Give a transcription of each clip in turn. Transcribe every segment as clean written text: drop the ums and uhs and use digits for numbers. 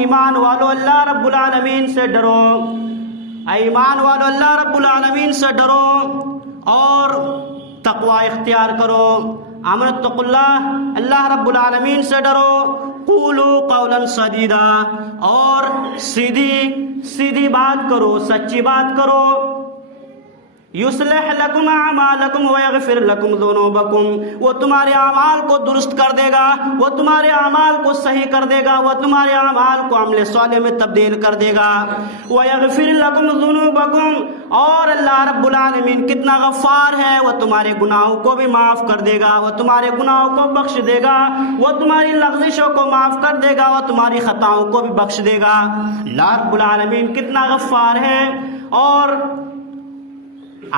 ایمان والو اللہ رب العالمین سے ڈرو، اے ایمان والو اللہ رب العالمین سے ڈرو اور تقوی اختیار کرو۔ آمنوا اتقوا اللہ، اللہ رب العالمین سے ڈرو۔ قولوا قولا سدیدا، اور سیدھی بات کرو، سچی بات کرو۔ یصلح لکم اعمالکم ویغفر لکم ذنوبکم، وہ تمہارے اعمال کو درست کر دے گا، وہ تمہارے اعمال کو صحیح کر دے گا، وہ تمہارے اعمال کو عمل صالح میں تبدیل کر دے گا۔ ویغفر لکم ذنوبکم، اور اللہ رب العالمین کتنا غفار ہے، وہ تمہارے گناہوں کو بھی معاف کر دے گا، وہ تمہارے گناہوں کو بخش دے گا، وہ تمہاری لغزشوں کو معاف کر دے گا، وہ تمہاری خطاؤں کو بھی بخش دے گا۔ اللہ رب العالمین کتنا غفار ہے۔ اور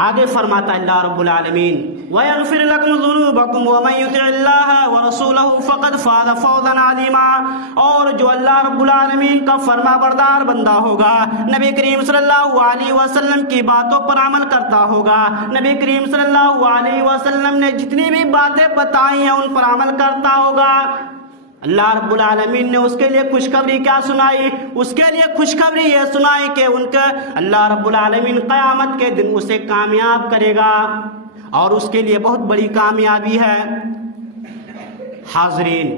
آگے فرماتا ہے اللہ رب العالمین وَيَغْفِرْ لَكُمْ ذُنُوبَكُمْ وَمَنْ يُطِعِ اللَّهَ وَرَسُولَهُ فَقَدْ فَازَ فَوْزًا عَظِيمًا، اور جو اللہ رب العالمین کا فرما بردار بندہ ہوگا، نبی کریم صلی اللہ علیہ وسلم کی باتوں پر عمل کرتا ہوگا، نبی کریم صلی اللہ علیہ وسلم نے جتنی بھی باتیں بتائی ہیں ان پر عمل کرتا ہوگا، اللہ رب العالمین نے اس کے لیے خوشخبری کیا سنائی؟ اس کے لیے خوشخبری یہ سنائی کہ ان کا اللہ رب العالمین قیامت کے دن اسے کامیاب کرے گا، اور اس کے لیے بہت بڑی کامیابی ہے۔ حاضرین،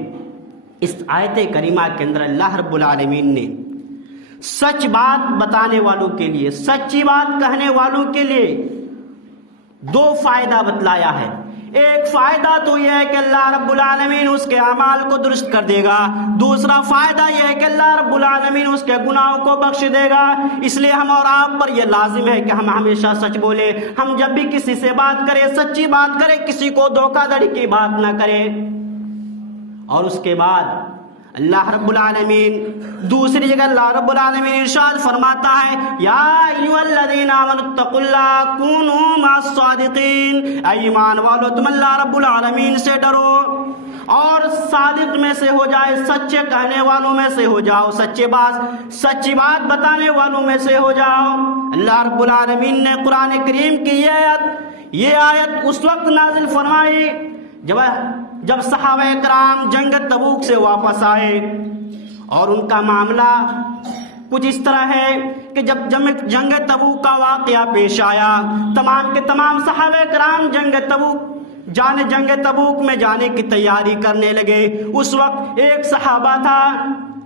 اس آیت کریمہ کے اندر اللہ رب العالمین نے سچ بات بتانے والوں کے لیے، سچی بات کہنے والوں کے لیے دو فائدہ بتلایا ہے۔ ایک فائدہ تو یہ ہے کہ اللہ رب العالمین اس کے اعمال کو درست کر دے گا، دوسرا فائدہ یہ ہے کہ اللہ رب العالمین اس کے گناہوں کو بخش دے گا۔ اس لیے ہم اور آپ پر یہ لازم ہے کہ ہم ہمیشہ سچ بولیں، ہم جب بھی کسی سے بات کریں سچی بات کریں، کسی کو دھوکہ دڑی کی بات نہ کریں۔ اور اس کے بعد اللہ رب العالمین دوسری جگہ اللہ رب العالمین ارشاد فرماتا ہے یا ایھا الذین آمنوا اتقوا اللہ کونوا مع الصادقین، اے ایمان والو تم اللہ رب العالمین سے ڈرو اور صادق میں سے ہو جائے، سچے کہنے والوں میں سے ہو جاؤ، سچی بات بتانے والوں میں سے ہو جاؤ۔ اللہ رب العالمین نے قرآن کریم کی یہ آیت اس وقت نازل فرمائی جب صحابہ کرام جنگ تبوک سے واپس آئے، اور ان کا معاملہ کچھ اس طرح ہے کہ جب جنگ تبوک کا واقعہ پیش آیا، تمام کے تمام صحابہ کرام جنگ تبوک میں جانے کی تیاری کرنے لگے۔ اس وقت ایک صحابہ تھا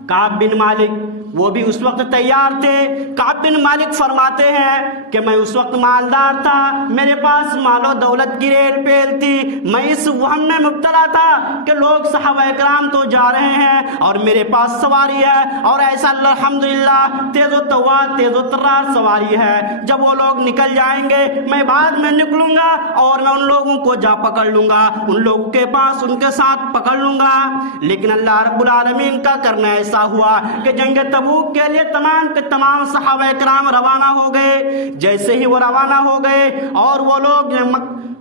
کعب بن مالک، وہ بھی اس وقت تیار تھے۔ کعب بن مالک فرماتے ہیں کہ میں اس وقت مالدار تھا، میرے پاس مال و دولت کی ریل پیل تھی، میں اس وہم میں مبتلا تھا کہ لوگ صحابہ کرام تو جا رہے ہیں اور میرے پاس سواری ہے، اور ایسا الحمدللہ تیز و توار تیز و ترار سواری ہے، جب وہ لوگ نکل جائیں گے میں بعد میں نکلوں گا اور میں ان لوگوں کو جا پکڑ لوں گا، ان لوگوں کے پاس ان کے ساتھ پکڑ لوں گا۔ لیکن اللہ رب العالمین کا کرنا ایسا ہوا کہ جنگ تبوک کے لیے تمام کے تمام صحابہ کرام روانہ ہو گئے۔ جیسے ہی وہ روانہ ہو گئے اور وہ لوگ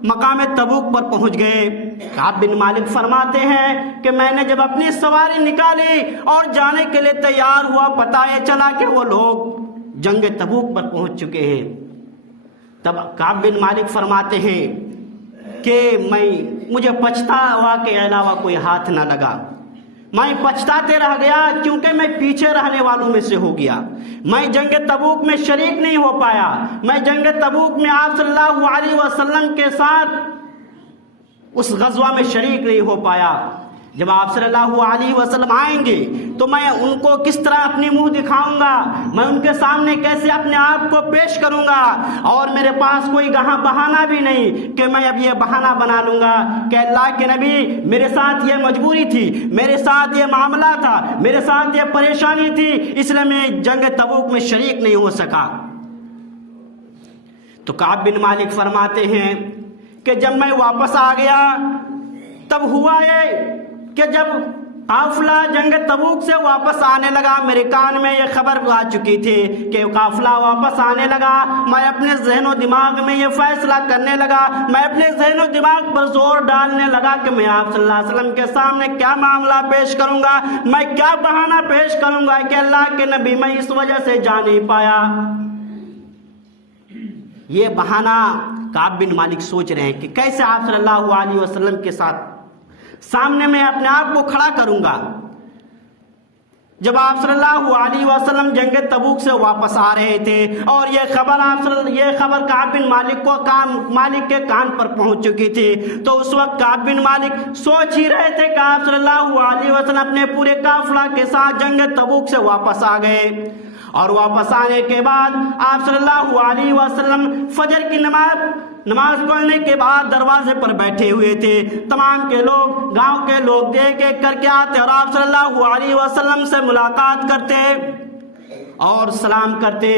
مقام تبوک پر پہنچ گئے، کعب بن مالک فرماتے ہیں کہ میں نے جب اپنی سواری نکالی اور جانے کے لیے تیار ہوا، پتہ یہ چلا کہ وہ لوگ جنگ تبوک پر پہنچ چکے ہیں۔ تب کعب بن مالک فرماتے ہیں کہ مجھے پچھتاوا کے علاوہ کوئی ہاتھ نہ لگا، میں پچھتاتے رہ گیا کیونکہ میں پیچھے رہنے والوں میں سے ہو گیا، میں جنگ تبوک میں شریک نہیں ہو پایا، میں جنگ تبوک میں آپ صلی اللہ علیہ وسلم کے ساتھ اس غزوہ میں شریک نہیں ہو پایا۔ جب آپ صلی اللہ علیہ وسلم آئیں گے تو میں ان کو کس طرح اپنی منہ دکھاؤں گا، میں ان کے سامنے کیسے اپنے آپ کو پیش کروں گا، اور میرے پاس کوئی بہانہ بھی نہیں کہ میں اب یہ بہانہ بنا لوں گا کہ اللہ کے نبی میرے ساتھ یہ مجبوری تھی، میرے ساتھ یہ معاملہ تھا، میرے ساتھ یہ پریشانی تھی، اس لیے میں جنگ تبوک میں شریک نہیں ہو سکا۔ تو کعب بن مالک فرماتے ہیں کہ جب میں واپس آ گیا تب ہوا یہ کہ جب قافلہ جنگ تبوک سے واپس آنے لگا، میرے کان میں یہ خبر آ چکی تھی کہ قافلہ واپس آنے لگا، میں اپنے ذہن و دماغ میں یہ فیصلہ کرنے لگا، میں اپنے ذہن و دماغ پر زور ڈالنے لگا کہ میں آپ صلی اللہ علیہ وسلم کے سامنے کیا معاملہ پیش کروں گا، میں کیا بہانہ پیش کروں گا کہ اللہ کے نبی میں اس وجہ سے جا نہیں پایا۔ یہ بہانہ کعب بن مالک سوچ رہے ہیں کہ کیسے آپ صلی اللہ علیہ وسلم کے ساتھ سامنے میں اپنے آپ کو کھڑا کروں گا۔ جب آپ صلی اللہ علیہ وسلم جنگ تبوک سے واپس آ رہے تھے اور یہ خبر کعب بن مالک کے کان پر پہنچ چکی تھی، تو اس وقت کعب بن مالک سوچ ہی رہے تھے کہ آپ صلی اللہ علیہ وسلم اپنے پورے قافلہ کے ساتھ جنگ تبوک سے واپس آ گئے، اور واپس آنے کے بعد آپ صلی اللہ علیہ وسلم فجر کی نماز پڑھنے کے بعد دروازے پر بیٹھے ہوئے تھے۔ تمام کے لوگ، گاؤں کے لوگ ایک ایک کر کے آتے اور آپ صلی اللہ علیہ وسلم سے ملاقات کرتے اور سلام کرتے۔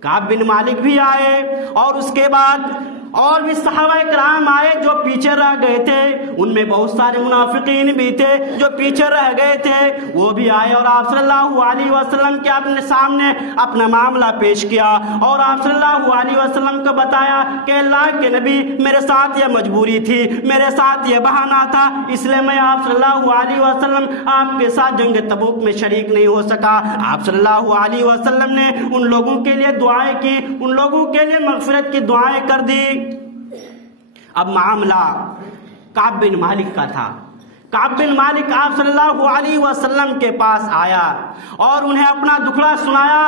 کعب بن مالک بھی آئے، اور اس کے بعد اور بھی صحابہ کرام آئے جو پیچھے رہ گئے تھے، ان میں بہت سارے منافقین بھی تھے جو پیچھے رہ گئے تھے، وہ بھی آئے اور آپ صلی اللہ علیہ وسلم کے اپنے سامنے اپنا معاملہ پیش کیا، اور آپ صلی اللہ علیہ وسلم کو بتایا کہ اللہ کے نبی، میرے ساتھ یہ مجبوری تھی، میرے ساتھ یہ بہانہ تھا، اس لیے میں آپ صلی اللہ علیہ وسلم آپ کے ساتھ جنگ تبوک میں شریک نہیں ہو سکا۔ آپ صلی اللہ علیہ وسلم نے ان لوگوں کے لیے دعائیں کی، ان لوگوں کے لیے مغفرت کی دعائیں کر دی۔ اب معاملہ کعب بن مالک کا تھا۔ کعب بن مالک آپ صلی اللہ علیہ وسلم کے پاس آیا اور انہیں اپنا دکھڑا سنایا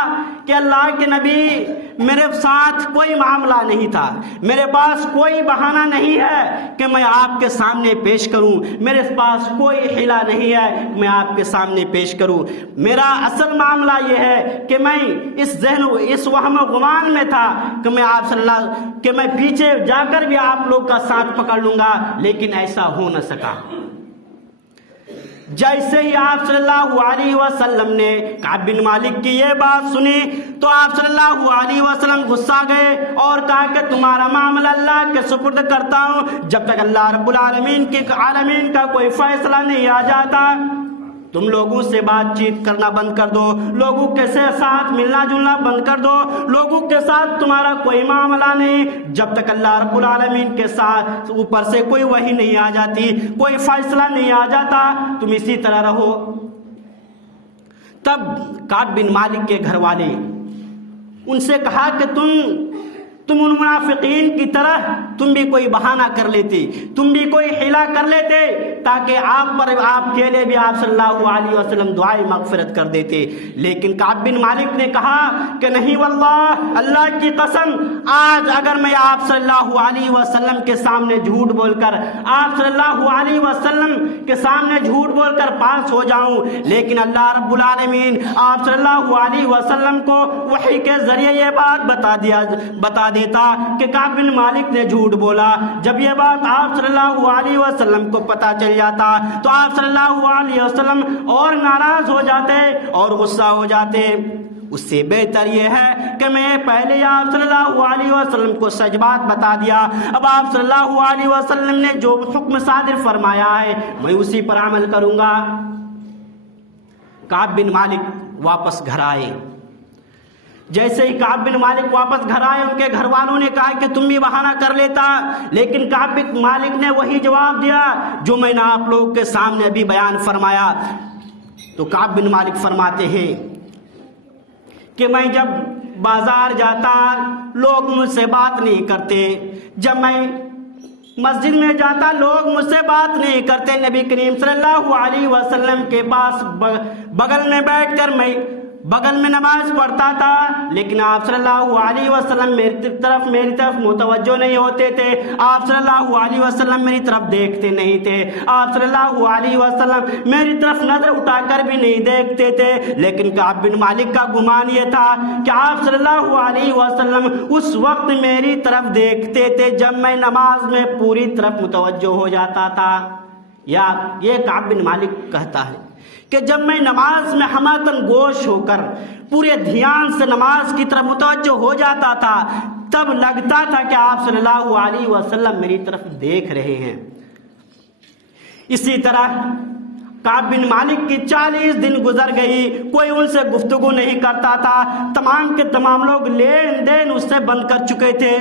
کہ اللہ کے نبی، میرے ساتھ کوئی معاملہ نہیں تھا، میرے پاس کوئی بہانہ نہیں ہے کہ میں آپ کے سامنے پیش کروں، میرے پاس کوئی حیلہ نہیں ہے میں آپ کے سامنے پیش کروں، میرا اصل معاملہ یہ ہے کہ میں اس وہم و گمان میں تھا کہ میں پیچھے جا کر بھی آپ لوگ کا ساتھ پکڑ لوں گا، لیکن ایسا ہو نہ سکا۔ جیسے ہی آپ صلی اللہ علیہ وسلم نے کعب بن مالک کی یہ بات سنی تو آپ صلی اللہ علیہ وسلم غصہ گئے اور کہا کہ تمہارا معاملہ اللہ کے سپرد کرتا ہوں، جب تک اللہ رب العالمین کا کوئی فیصلہ نہیں آ جاتا۔ تم لوگوں سے بات چیت کرنا بند کر دو، لوگوں کے ساتھ ملنا جلنا بند کر دو، لوگوں کے ساتھ تمہارا کوئی معاملہ نہیں، جب تک اللہ رب العالمین کے ساتھ اوپر سے کوئی وحی نہیں آ جاتی، کوئی فیصلہ نہیں آ جاتا، تم اسی طرح رہو۔ تب کعب بن مالک کے گھر والے ان سے کہا کہ تم ان منافقین کی طرح تم بھی کوئی بہانہ کر لیتے، تم بھی کوئی حیلہ کر لیتے تاکہ آپ کے لیے بھی آپ صلی اللہ علیہ وسلم دعائیں مغفرت کر دیتے۔ لیکن کعب بن مالک نے کہا کہ نہیں واللہ، اللہ کی قسم، آج اگر میں آپ صلی اللہ علیہ وسلم کے سامنے جھوٹ بول کر پاس ہو جاؤں، لیکن اللہ رب العالمین آپ صلی اللہ علیہ وسلم کو وحی کے ذریعے یہ بات بتا دیتا کہ کعب بن مالک نے جھوٹ بولا۔ جب یہ بات آپ صلی اللہ علیہ وسلم کو پتا چل جاتا تو آپ صلی اللہ علیہ وسلم اور ناراض ہو جاتے اور غصہ ہو جاتے۔ اس سے بہتر یہ ہے کہ میں پہلے آپ صلی اللہ علیہ وسلم کو سچ بات بتا دیا، اب آپ صلی اللہ علیہ وسلم نے جو حکم صادر فرمایا ہے میں اسی پر عمل کروں گا۔ کعب بن مالک واپس گھر آئے۔ جیسے ہی کعب بن مالک واپس گھر آئے، ان کے گھر والوں نے کہا کہ تم بھی بہانہ کر لیتا، لیکن کعب بن مالک نے وہی جواب دیا جو میں نے آپ لوگوں کے سامنے ابھی بیان فرمایا۔ تو کعب بن مالک فرماتے ہیں کہ میں جب بازار جاتا لوگ مجھ سے بات نہیں کرتے، جب میں مسجد میں جاتا لوگ مجھ سے بات نہیں کرتے، نبی کریم صلی اللہ علیہ وسلم کے پاس بغل میں بیٹھ کر میں بغل میں نماز پڑھتا تھا، لیکن آپ صلی اللہ علیہ وسلم میری طرف متوجہ نہیں ہوتے تھے، آپ صلی اللہ علیہ وسلم میری طرف دیکھتے نہیں تھے، آپ صلی اللہ علیہ وسلم میری طرف نظر اٹھا کر بھی نہیں دیکھتے تھے۔ لیکن کعب بن مالک کا گمان یہ تھا کہ آپ صلی اللہ علیہ وسلم اس وقت میری طرف دیکھتے تھے جب میں نماز میں پوری طرف متوجہ ہو جاتا تھا۔ یا یہ کعب بن مالک کہتا ہے کہ جب میں نماز میں ہماتن گوش ہو کر پورے دھیان سے نماز کی طرف متوجہ ہو جاتا تھا، تب لگتا تھا کہ آپ صلی اللہ علیہ وسلم میری طرف دیکھ رہے ہیں۔ اسی طرح کعب بن مالک کی 40 دن گزر گئی، کوئی ان سے گفتگو نہیں کرتا تھا، تمام کے تمام لوگ لین دین اس سے بند کر چکے تھے۔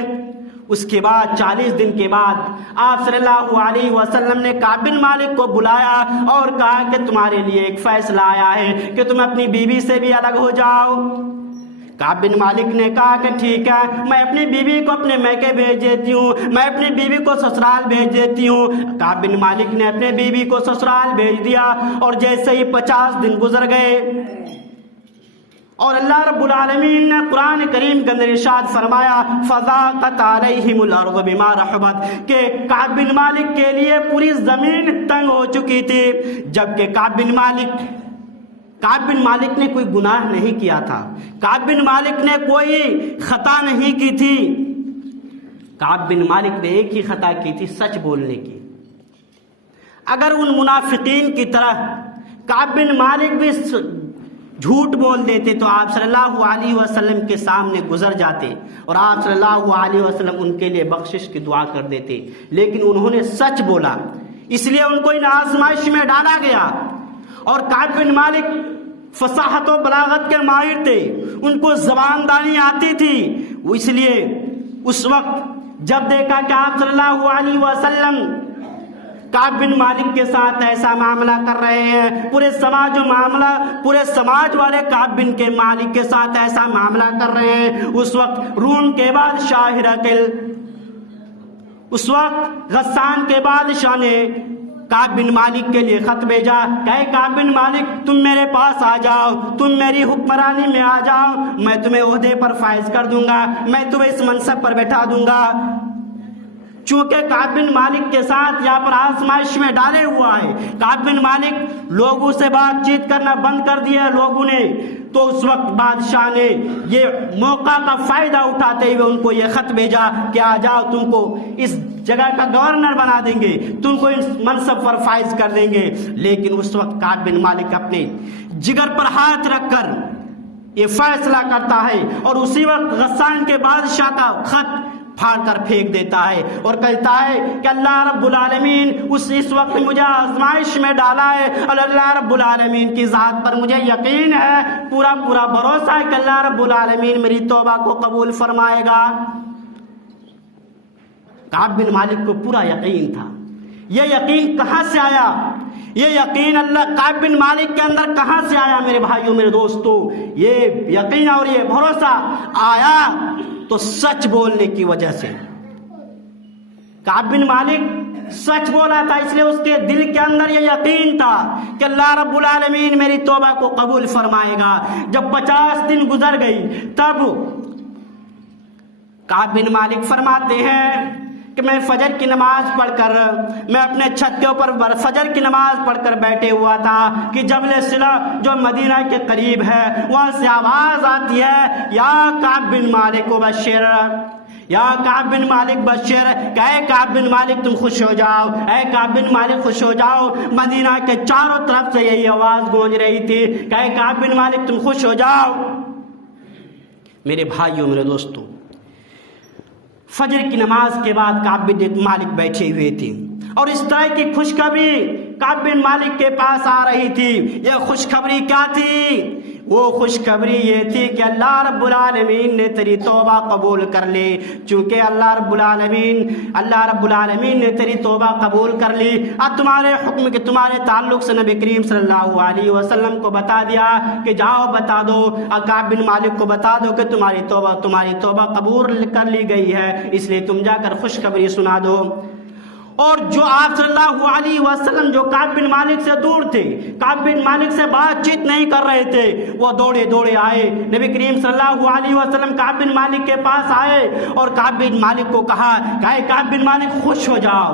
اس کے بعد 40 دن کے بعد آپ صلی اللہ علیہ وسلم نے کعب بن مالک کو بلایا اور کہا کہ تمہارے لیے ایک فیصلہ آیا ہے کہ تم اپنی بیوی سے بھی الگ ہو جاؤ۔ کعب بن مالک نے کہا کہ ٹھیک ہے، میں اپنی بیوی کو اپنے میکے بھیج دیتی ہوں، میں اپنی بیوی کو سسرال بھیج دیتی ہوں۔ کعب بن مالک نے اپنے بیوی کو سسرال بھیج دیا، اور جیسے ہی 50 دن گزر گئے اور اللہ رب العالمین نے قرآن کریم کے اندر ارشاد فرمایا فَضَاقَتْ عَلَيْهِمُ الْأَرْضُ بِمَا رَحُبَتْ، کہ کعب بن مالک کے لیے پوری زمین تنگ ہو چکی تھی، جبکہ کعب بن مالک نے کوئی گناہ نہیں کیا تھا، کعب بن مالک نے کوئی خطا نہیں کی تھی۔ کعب بن مالک نے ایک ہی خطا کی تھی، سچ بولنے کی۔ اگر ان منافقین کی طرح کعب بن مالک بھی جھوٹ بول دیتے تو آپ صلی اللہ علیہ وسلم کے سامنے گزر جاتے اور آپ صلی اللہ علیہ وسلم ان کے لیے بخشش کی دعا کر دیتے، لیکن انہوں نے سچ بولا، اس لیے ان کو ان آزمائش میں ڈالا گیا۔ اور کعب بن مالک فصاحت و بلاغت کے ماہر تھے، ان کو زبان دانی آتی تھی، اس لیے اس وقت جب دیکھا کہ آپ صلی اللہ علیہ وسلم کعب بن مالک کے ساتھ ایسا معاملہ کر رہے ہیں، پورے سماج والے کعب بن کے مالک کے ساتھ ایسا معاملہ کر رہے ہیں، اس وقت روم کے بادشاہ ہرقل، اس وقت غسان کے بادشاہ نے کعب بن مالک کے لیے خط بھیجا کہ کعب بن مالک تم میرے پاس آ جاؤ، تم میری حکمرانی میں آ جاؤ، میں تمہیں عہدے پر فائز کر دوں گا، میں تمہیں اس منصب پر بیٹھا دوں گا۔ چونکہ کعب بن مالک کے ساتھ یہاں پر آزمائش میں ڈالے ہوا ہے، کعب بن مالک لوگوں سے بات چیت کرنا بند کر دیا لوگوں نے، تو اس وقت بادشاہ نے یہ موقع کا فائدہ اٹھاتے ہوئے ان کو یہ خط بھیجا کہ آ جاؤ، تم کو اس جگہ کا گورنر بنا دیں گے، تم کو اس منصب پر فائز کر دیں گے۔ لیکن اس وقت کعب بن مالک اپنے جگر پر ہاتھ رکھ کر یہ فیصلہ کرتا ہے اور اسی وقت غسان کے بادشاہ کا خط پھاڑ کر پھینک دیتا ہے اور کہتا ہے کہ اللہ رب العالمین اس وقت مجھے آزمائش میں ڈالا ہے، اور اللہ رب العالمین کی ذات پر مجھے یقین ہے، پورا بھروسہ ہے کہ اللہ رب العالمین میری توبہ کو قبول فرمائے گا۔ کعب بن مالک کو پورا یقین تھا۔ یہ یقین کہاں سے آیا؟ یہ یقین کعب بن مالک کے اندر کہاں سے آیا میرے بھائیوں، میرے دوستوں؟ یہ یقین اور یہ بھروسہ آیا تو سچ بولنے کی وجہ سے۔ کعب بن مالک سچ بولا تھا، اس لیے اس کے دل کے اندر یہ یقین تھا کہ اللہ رب العالمین میری توبہ کو قبول فرمائے گا۔ جب 50 دن گزر گئی تب کعب بن مالک فرماتے ہیں کہ میں فجر کی نماز پڑھ کر میں اپنے چھت کے اوپر فجر کی نماز پڑھ کر بیٹھے ہوا تھا کہ جبل صلہ جو مدینہ کے قریب ہے وہاں سے آواز آتی ہے یا کعب بن مالک بشر، یا کعب بن مالک بشر، کہ اے کعب بن مالک تم خوش ہو جاؤ، اے کعب بن مالک خوش ہو جاؤ۔ مدینہ کے چاروں طرف سے یہی آواز گونج رہی تھی کہ اے کعب بن مالک تم خوش ہو جاؤ۔ میرے بھائیوں، میرے دوستوں، فجر کی نماز کے بعد کعب بن مالک بیٹھے ہوئے تھے اور اس طرح کی خوشخبری کعب بن مالک کے پاس آ رہی تھی۔ یہ خوشخبری کیا تھی؟ وہ خوشخبری یہ تھی کہ اللہ رب العالمین نے تیری توبہ قبول کر لی، چونکہ اللہ رب العالمین نے تیری توبہ قبول کر لی۔ اب تمہارے حکم کے تمہارے تعلق سے نبی کریم صلی اللہ علیہ وسلم کو بتا دیا کہ جاؤ بتا دو، کعب بن مالک کو بتا دو کہ تمہاری توبہ قبول کر لی گئی ہے، اس لیے تم جا کر خوشخبری سنا دو۔ اور جو آپ صلی اللہ علیہ وسلم جو کعب بن مالک سے دور تھے، کعب بن مالک سے بات چیت نہیں کر رہے تھے، وہ دوڑے دوڑے آئے نبی کریم صلی اللہ علیہ وسلم کعب بن مالک کے پاس آئے اور کعب بن مالک کو کہا کہ کعب بن مالک خوش ہو جاؤ،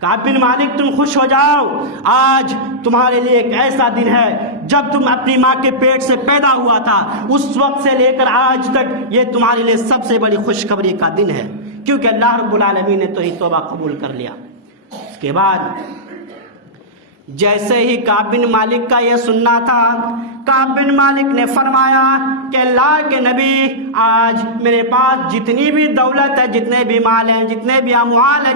کعب بن مالک تم خوش ہو جاؤ، آج تمہارے لیے ایک ایسا دن ہے جب تم اپنی ماں کے پیٹ سے پیدا ہوا تھا اس وقت سے لے کر آج تک یہ تمہارے لیے سب سے بڑی خوشخبری کا دن ہے، کیونکہ اللہ رب العالمین نے تیری توبہ قبول کر لیا۔ اس کے بعد جیسے ہی کعب بن مالک کا یہ سننا تھا، کعب بن مالک نے فرمایا کہ اللہ کے نبی، آج میرے پاس جتنی بھی دولت ہے، جتنے بھی مال ہیں، جتنے بھی اموال ہیں،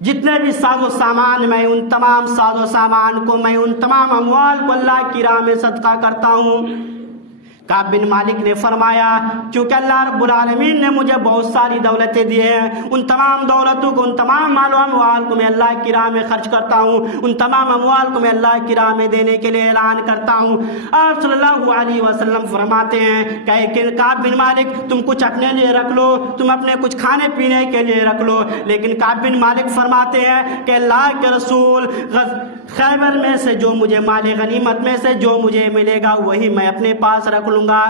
جتنے بھی ساز و سامان، میں ان تمام ساز و سامان کو، میں ان تمام اموال کو اللہ کی راہ میں صدقہ کرتا ہوں۔ کعب بن مالک نے فرمایا چونکہ اللہ رب العالمین نے مجھے بہت ساری دولتیں دی ہیں، ان تمام دولتوں کو، ان تمام مال و اموال کو میں اللہ کی راہ میں خرچ کرتا ہوں، ان تمام اموال کو میں اللہ کی راہ میں دینے کے لیے اعلان کرتا ہوں۔ آپ صلی اللہ علیہ وسلم فرماتے ہیں کہ کعب بن مالک تم کچھ اپنے لیے رکھ لو، تم اپنے کچھ کھانے پینے کے لیے رکھ لو، لیکن کعب بن مالک فرماتے ہیں کہ اللہ کے رسول خیبر میں سے جو مجھے مال غنیمت میں سے جو مجھے ملے گا وہی میں اپنے پاس رکھ لوں گا۔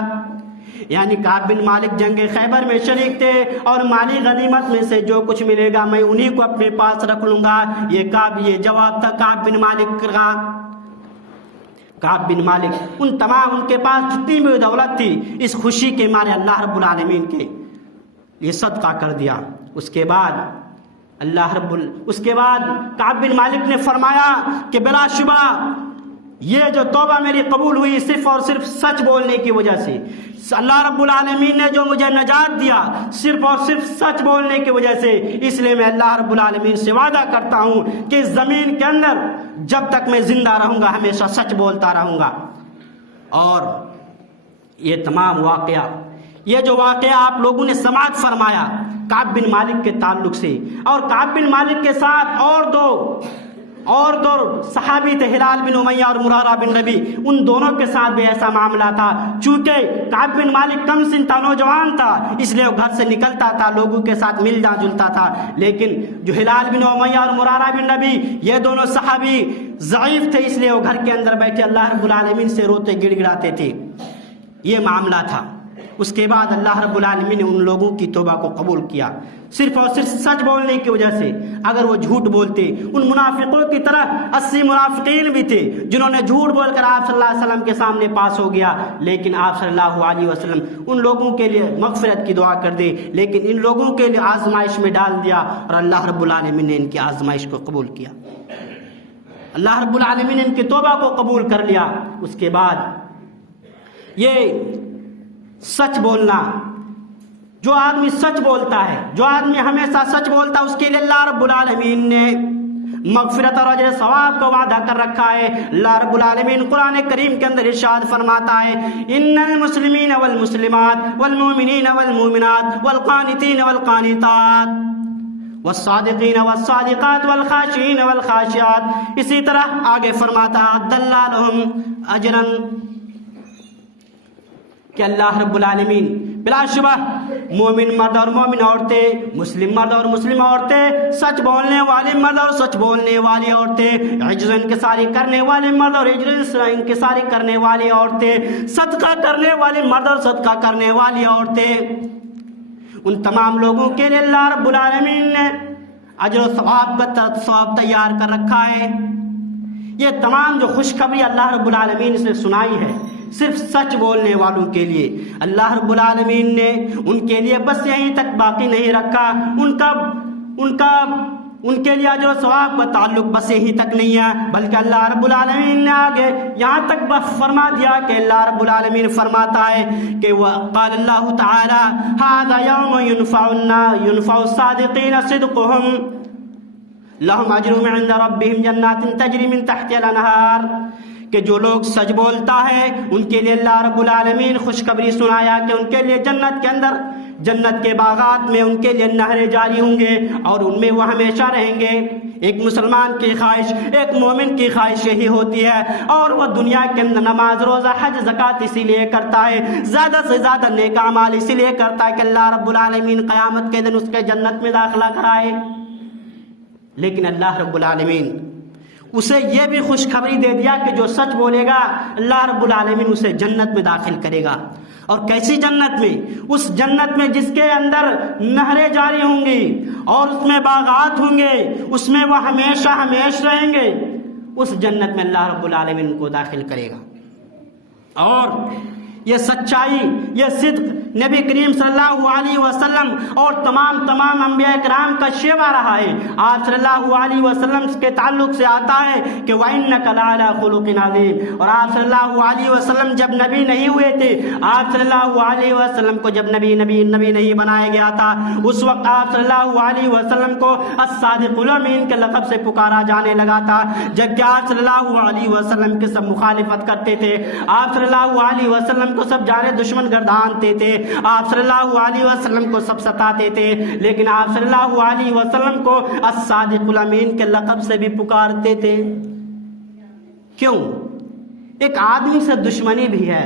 یعنی کعب بن مالک جنگ خیبر میں شریک تھے اور مالی غنیمت میں سے جو کچھ ملے گا میں انہی کو اپنے پاس رکھ لوں گا۔ یہ جواب تھا کعب بن مالک کا۔ کعب بن مالک ان کے پاس جتنی بھی دولت تھی اس خوشی کے مارے اللہ رب العالمین کے یہ صدقہ کر دیا۔ اس کے بعد کعب بن مالک نے فرمایا کہ بلا شبہ یہ جو توبہ میری قبول ہوئی صرف اور صرف سچ بولنے کی وجہ سے، اللہ رب العالمین نے جو مجھے نجات دیا صرف اور صرف سچ بولنے کی وجہ سے، اس لیے میں اللہ رب العالمین سے وعدہ کرتا ہوں کہ اس زمین کے اندر جب تک میں زندہ رہوں گا ہمیشہ سچ بولتا رہوں گا۔ اور یہ تمام یہ جو واقعہ آپ لوگوں نے سماعت فرمایا کعب بن مالک کے تعلق سے، اور کعب بن مالک کے ساتھ اور دو صحابی تھے، ہلال بن امیہ اور مرارہ بن ربی، ان دونوں کے ساتھ بھی ایسا معاملہ تھا۔ چونکہ کعب بن مالک کم سن تھا، نوجوان تھا، اس لیے وہ گھر سے نکلتا تھا، لوگوں کے ساتھ ملتا جلتا تھا، لیکن جو ہلال بن امیہ اور مرارہ بن ربی یہ دونوں صحابی ضعیف تھے، اس لیے وہ گھر کے اندر بیٹھے اللہ رب العالمین سے روتے گڑ گڑاتے تھے۔ یہ معاملہ تھا۔ اس کے بعد اللہ رب العالمین نے ان لوگوں کی توبہ کو قبول کیا صرف اور صرف سچ بولنے کی وجہ سے۔ اگر وہ جھوٹ بولتے، ان منافقوں کی طرح 80 منافقین بھی تھے جنہوں نے جھوٹ بول کر آپ صلی اللہ علیہ وسلم کے سامنے پاس ہو گیا، لیکن آپ صلی اللہ علیہ وسلم ان لوگوں کے لیے مغفرت کی دعا کر دے، لیکن ان لوگوں کے لیے آزمائش میں ڈال دیا اور اللہ رب العالمین نے ان کی آزمائش کو قبول کیا۔ اللہ رب العالمین نے ان کی توبہ کو قبول کر لیا۔ اس کے بعد یہ سچ بولنا، جو آدمی سچ بولتا ہے، جو آدمی ہمیشہ سچ بولتا ہے، اس کے لیے اللہ رب العالمین نے مغفرت اور اجر ثواب کا وعدہ کر رکھا ہے۔ اللہ رب العالمین قرآن کریم کے اندر ارشاد فرماتا ہے ان المسلمین والمسلمات والمؤمنین والمؤمنات والقانتین والقانتات والصادقین والصادقات والخاشعین والخاشعات، اسی طرح آگے فرماتا عد اللہ لہم اجرا، کہ اللہ رب العالمین بلا شبہ مومن مرد اور مومن عورتیں، مسلم مرد اور مسلم عورتیں، سچ بولنے والے مرد اور سچ بولنے والی عورتیں، عجز انکساری کرنے والے مرد اور عجز انکساری کرنے والی عورتیں، صدقہ کرنے والے مرد اور صدقہ کرنے والی عورتیں، ان تمام لوگوں کے لیے اللہ رب العالمین نے اجر و ثواب کا ثواب تیار کر رکھا ہے۔ یہ تمام جو خوشخبری اللہ رب العالمین سے سنائی ہے صرف سچ بولنے والوں کے لیے، اللہ رب العالمین نے ان کے لیے بس یہیں تک باقی نہیں رکھا، ان کے لیے اجر و ثواب کا تعلق بس یہیں تک نہیں ہے، بلکہ اللہ رب العالمین نے آگے یہاں تک فرما دیا کہ اللہ رب العالمین فرماتا ہے کہ قال اللہ تعالی ھذا یوم ينفع الصادقین صدقهم لهم اجرهم عند ربهم جنات تجری من تحتها الانہار، کہ جو لوگ سچ بولتا ہے ان کے لیے اللہ رب العالمین خوشخبری سنایا کہ ان کے لیے جنت کے اندر، جنت کے باغات میں ان کے لیے نہریں جاری ہوں گے اور ان میں وہ ہمیشہ رہیں گے۔ ایک مسلمان کی خواہش، ایک مومن کی خواہش یہی ہوتی ہے، اور وہ دنیا کے اندر نماز روزہ حج زکوٰۃ اسی لیے کرتا ہے، زیادہ سے زیادہ نیک اعمال اسی لیے کرتا ہے کہ اللہ رب العالمین قیامت کے دن اس کے جنت میں داخلہ کرائے۔ لیکن اللہ رب العالمین اسے یہ بھی خوشخبری دے دیا کہ جو سچ بولے گا اللہ رب العالمین اسے جنت میں داخل کرے گا۔ اور کیسی جنت میں؟ اس جنت میں جس کے اندر نہریں جاری ہوں گی اور اس میں باغات ہوں گے، اس میں وہ ہمیشہ ہمیش رہیں گے، اس جنت میں اللہ رب العالمین کو داخل کرے گا۔ اور یہ سچائی، یہ صدق نبی کریم صلی اللہ علیہ وسلم اور تمام انبیاء کرام کا شیوا رہا ہے۔ آپ صلی اللہ علیہ وسلم کے تعلق سے آتا ہے کہ وَإِنَّكَ لَعَلَىٰ خُلُقٍ عَظِيمٍ، اور آپ صلی اللہ علیہ وسلم جب نبی نہیں ہوئے تھے، آپ صلی اللہ علیہ وسلم کو جب نبی نہیں بنایا گیا تھا، اس وقت آپ صلی اللہ علیہ وسلم کو الصادق الامین کے لقب سے پکارا جانے لگا تھا، جبکہ آپ صلی اللہ علیہ وسلم کے سب مخالفت کرتے تھے، آپ صلی اللہ علیہ وسلم کو سب جانے دشمن گردانتے تھے، آپ صلی اللہ علیہ وسلم کو سب ستاتے تھے، لیکن آپ صلی اللہ علیہ وسلم کو الصادق الامین کے لقب سے بھی پکارتے تھے۔ کیوں؟ ایک آدمی سے دشمنی بھی ہے،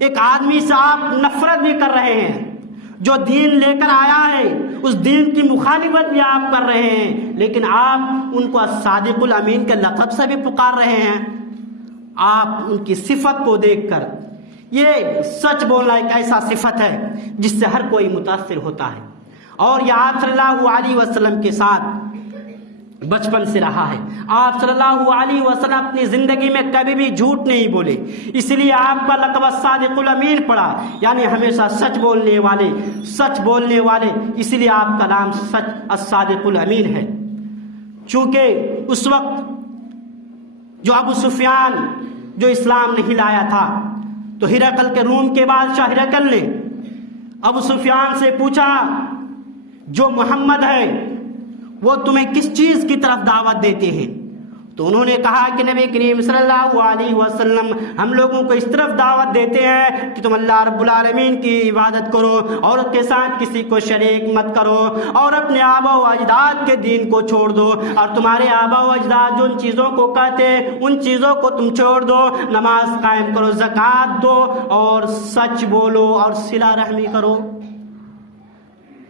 ایک آدمی سے آپ نفرت بھی کر رہے ہیں، جو دین لے کر آیا ہے اس دین کی مخالفت بھی آپ کر رہے ہیں، لیکن آپ ان کو الصادق الامین کے لقب سے بھی پکار رہے ہیں۔ آپ ان کی صفت کو دیکھ کر، یہ سچ بولنا ایک ایسا صفت ہے جس سے ہر کوئی متاثر ہوتا ہے، اور یہ آپ صلی اللہ علیہ وسلم کے ساتھ بچپن سے رہا ہے۔ آپ صلی اللہ علیہ وسلم اپنی زندگی میں کبھی بھی جھوٹ نہیں بولے، اس لیے آپ کا لقب الصادق الامین پڑا، یعنی ہمیشہ سچ بولنے والے، اس لیے آپ کا نام سچ الصادق الامین ہے۔ چونکہ اس وقت جو ابو سفیان جو اسلام نہیں لایا تھا، تو ہرقل کے روم کے بادشاہ ہرقل نے ابو سفیان سے پوچھا جو محمد ہے وہ تمہیں کس چیز کی طرف دعوت دیتے ہیں؟ تو انہوں نے کہا کہ نبی کریم صلی اللہ علیہ وسلم ہم لوگوں کو اس طرف دعوت دیتے ہیں کہ تم اللہ رب العالمین کی عبادت کرو اور اس کے ساتھ کسی کو شریک مت کرو، اور اپنے آبا و اجداد کے دین کو چھوڑ دو، اور تمہارے آبا و اجداد جو ان چیزوں کو کہتے ہیں ان چیزوں کو تم چھوڑ دو، نماز قائم کرو، زکوٰۃ دو، اور سچ بولو اور صلہ رحمی کرو۔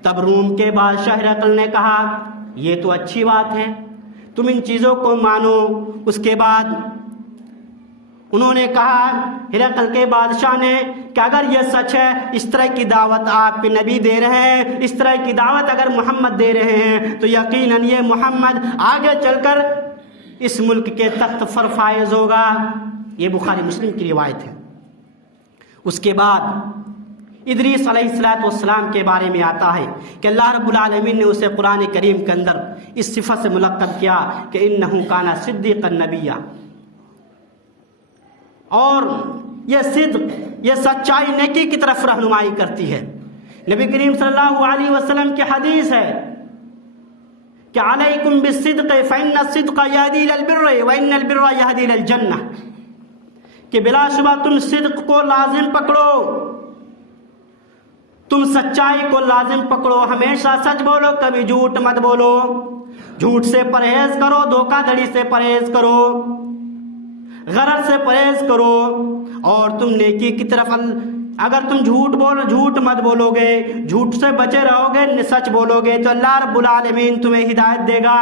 تب روم کے بادشاہ ہرقل نے کہا یہ تو اچھی بات ہے، تم ان چیزوں کو مانو۔ اس کے بعد انہوں نے کہا، ہرقل کے بادشاہ نے، کہ اگر یہ سچ ہے، اس طرح کی دعوت آپ کے نبی دے رہے ہیں، اس طرح کی دعوت اگر محمد دے رہے ہیں، تو یقیناً یہ محمد آگے چل کر اس ملک کے تخت پر فائز ہوگا۔ یہ بخاری مسلم کی روایت ہے۔ اس کے بعد ادریس علیہ السلام کے بارے میں آتا ہے کہ اللہ رب العالمین نے اسے قرآن کریم کے اندر اس صفت سے ملقب کیا کہ انہ کان صدیقا نبیا، اور یہ صدق، یہ سچائی نیکی کی طرف رہنمائی کرتی ہے۔ نبی کریم صلی اللہ علیہ وسلم کی حدیث ہے کہ علیکم بالصدق فإن الصدق یہدی الی البر وإن البر یہدی الی الجنہ، کہ بلا شبہ تم صدق کو لازم پکڑو، تم سچائی کو لازم پکڑو، ہمیشہ سچ بولو، کبھی جھوٹ مت بولو، جھوٹ سے پرہیز کرو، دھوکہ دھڑی سے پرہیز کرو، غرض سے پرہیز کرو، اور تم نیکی کی طرف اگر تم جھوٹ مت بولو گے، جھوٹ سے بچے رہو گے، سچ بولو گے، تو اللہ رب العالمین تمہیں ہدایت دے گا،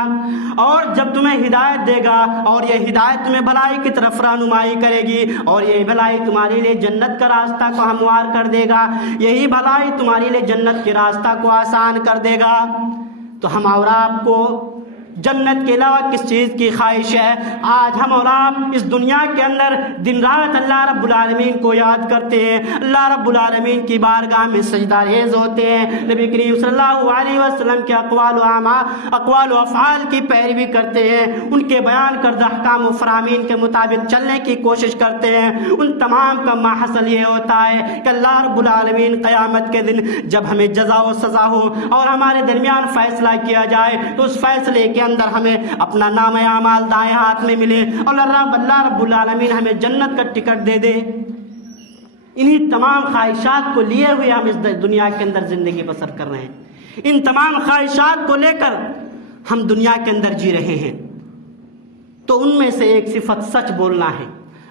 اور جب تمہیں ہدایت دے گا اور یہ ہدایت تمہیں بھلائی کی طرف رہنمائی کرے گی، اور یہ بھلائی تمہارے لیے جنت کا راستہ کو ہموار کر دے گا، یہی بھلائی تمہارے لیے جنت کے راستہ کو آسان کر دے گا۔ تو ہم اور آپ کو جنت کے علاوہ کس چیز کی خواہش ہے؟ آج ہم اور آپ اس دنیا کے اندر دن رات اللہ رب العالمین کو یاد کرتے ہیں، اللہ رب العالمین کی بارگاہ میں سجدہ ریز ہوتے ہیں، نبی کریم صلی اللہ علیہ وسلم کے اقوال و افعال کی پیروی کرتے ہیں، ان کے بیان کردہ احکام و فرامین کے مطابق چلنے کی کوشش کرتے ہیں۔ ان تمام کا محصل یہ ہوتا ہے کہ اللہ رب العالمین قیامت کے دن جب ہمیں جزا و سزا ہو اور ہمارے درمیان فیصلہ کیا جائے، تو اس فیصلے کے اندر ہمیں اپنا نام اعمال دائیں ہاتھ میں ملے، اور اللہ رب العالمین ہمیں جنت کا ٹکٹ دے دے۔ انہی تمام خواہشات کو لیے ہوئے ہم اس دنیا کے اندر زندگی بسر کر رہے ہیں، ان تمام خواہشات کو لے کر ہم دنیا کے اندر جی رہے ہیں۔ تو ان میں سے ایک صفت سچ بولنا ہے۔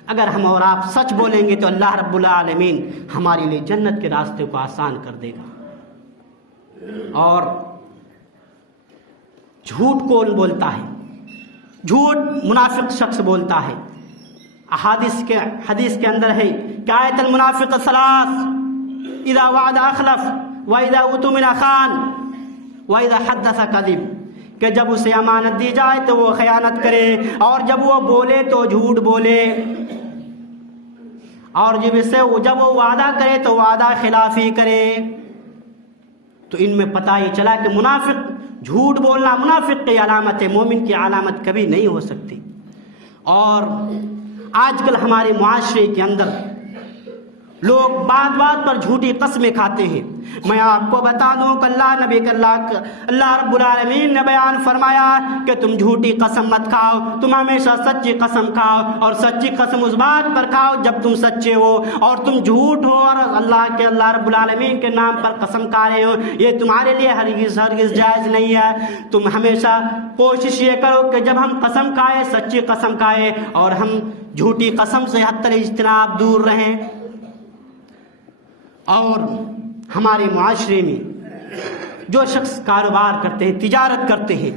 اگر ہم اور آپ سچ بولیں گے تو اللہ رب العالمین ہمارے لیے جنت کے راستے کو آسان کر دے گا۔ اور جھوٹ کون بولتا ہے؟ جھوٹ منافق شخص بولتا ہے۔ حدیث کے اندر ہے کہ آیت المنافق ثلاث، اذا وعد اخلف واذا اؤتمن خان واذا حدث کذب، کہ جب اسے امانت دی جائے تو وہ خیانت کرے، اور جب وہ بولے تو جھوٹ بولے۔ اور جب وہ وعدہ کرے تو وعدہ خلافی کرے. تو ان میں پتہ یہ چلا کہ منافق جھوٹ بولنا منافق کی علامت ہے، مومن کی علامت کبھی نہیں ہو سکتی. اور آج کل ہمارے معاشرے کے اندر لوگ بات بات پر جھوٹی قسمیں کھاتے ہیں. میں آپ کو بتا دوں کہ اللہ رب العالمین نے بیان فرمایا کہ تم جھوٹی قسم مت کھاؤ، تم ہمیشہ سچی قسم کھاؤ، اور سچی قسم اس بات پر کھاؤ جب تم سچے ہو، اور تم جھوٹ ہو اور اللہ رب العالمین کے نام پر قسم کھا رہے ہو، یہ تمہارے لیے ہرگز جائز نہیں ہے. تم ہمیشہ کوشش یہ کرو کہ جب ہم قسم کھائے سچی قسم کھائے، اور ہم جھوٹی قسم سے حتی الاجتناب دور رہیں. اور ہمارے معاشرے میں جو شخص کاروبار کرتے ہیں، تجارت کرتے ہیں،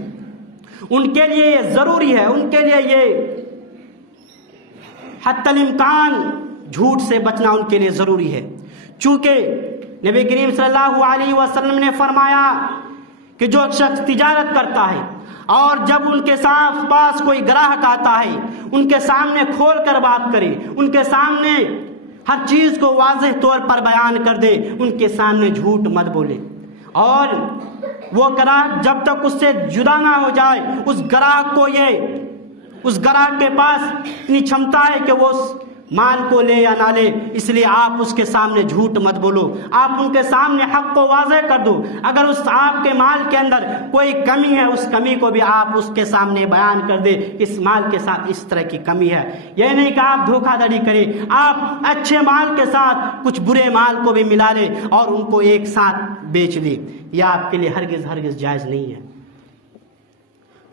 ان کے لیے یہ ضروری ہے، ان کے لیے یہ حتی الامکان جھوٹ سے بچنا ان کے لیے ضروری ہے. چونکہ نبی کریم صلی اللہ علیہ وسلم نے فرمایا کہ جو شخص تجارت کرتا ہے اور جب ان کے پاس کوئی گراہک آتا ہے ان کے سامنے کھول کر بات کرے، ان کے سامنے ہر چیز کو واضح طور پر بیان کر دے، ان کے سامنے جھوٹ مت بولے. اور وہ گراہک جب تک اس سے جدا نہ ہو جائے، اس گراہک کے پاس اتنی چھمتا ہے کہ وہ مال کو لے یا نہ لے، اس لیے آپ اس کے سامنے جھوٹ مت بولو، آپ ان کے سامنے حق کو واضح کر دو. اگر اس آپ کے مال کے اندر کوئی کمی ہے، اس کمی کو بھی آپ اس کے سامنے بیان کر دے، اس مال کے ساتھ اس طرح کی کمی ہے. یہ نہیں کہ آپ دھوکہ دھڑی کریں، آپ اچھے مال کے ساتھ کچھ برے مال کو بھی ملا لیں اور ان کو ایک ساتھ بیچ دیں. یہ آپ کے لیے ہرگز جائز نہیں ہے.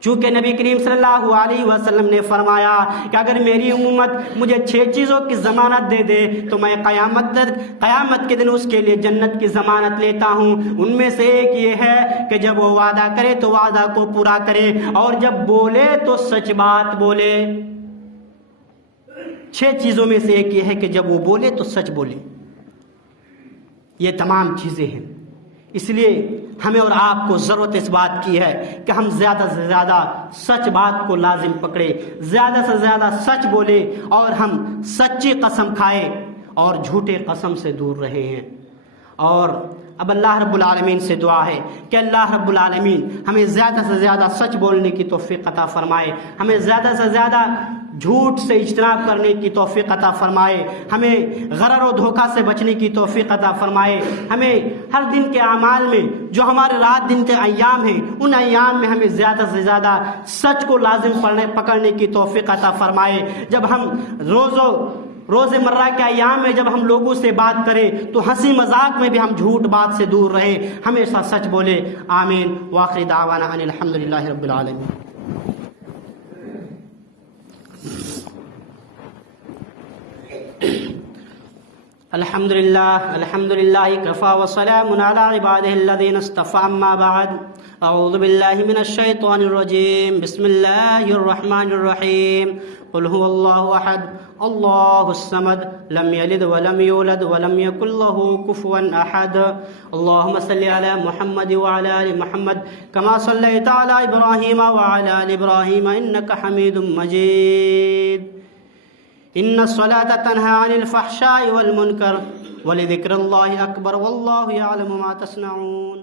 چونکہ نبی کریم صلی اللہ علیہ وسلم نے فرمایا کہ اگر میری امت مجھے 6 چیزوں کی ضمانت دے دے تو میں قیامت کے دن اس کے لیے جنت کی ضمانت لیتا ہوں. ان میں سے ایک یہ ہے کہ جب وہ وعدہ کرے تو وعدہ کو پورا کرے، اور جب بولے تو سچ بات بولے. 6 چیزوں میں سے ایک یہ ہے کہ جب وہ بولے تو سچ بولے. یہ تمام چیزیں ہیں. اس لیے ہمیں اور آپ کو ضرورت اس بات کی ہے کہ ہم زیادہ سے زیادہ سچ بات کو لازم پکڑے، زیادہ سے زیادہ سچ بولے، اور ہم سچی قسم کھائے اور جھوٹے قسم سے دور رہے ہیں. اور اب اللہ رب العالمین سے دعا ہے کہ اللہ رب العالمین ہمیں زیادہ سے زیادہ سچ بولنے کی توفیق عطا فرمائے، ہمیں زیادہ سے زیادہ جھوٹ سے اجتناب کرنے کی توفیق عطا فرمائے، ہمیں غرر و دھوکہ سے بچنے کی توفیق عطا فرمائے. ہمیں ہر دن کے اعمال میں جو ہمارے رات دن کے ایام ہیں، ان ایام میں ہمیں زیادہ سے زیادہ سچ کو لازم پکڑنے کی توفیق عطا فرمائے. جب ہم روز مرہ کے ایام میں جب ہم لوگوں سے بات کریں تو ہنسی مذاق میں بھی ہم جھوٹ بات سے دور رہے، ہمیشہ سچ بولے. آمین. وآخر دعوانا ان الحمدللہ رب العالمین. الحمد للہ کفا وسلام علی عبادہ الذین اصطفى. اما بعد اعوذ باللہ من الشیطان الرجیم. بسم اللہ الرحمن الرحیم. قل هو اللہ احد اللہ الصمد لم یلد ولم یولد ولم یکن له کفوا احد. اللہم صلی علی محمد وعلی آل محمد کما صلیت علی ابراہیم وعلی آل ابراہیم انک حمید مجید. ان الصلاة تنہى عن الفحشاء والمنکر ولذکر اللہ اکبر واللہ یعلم ما تصنعون.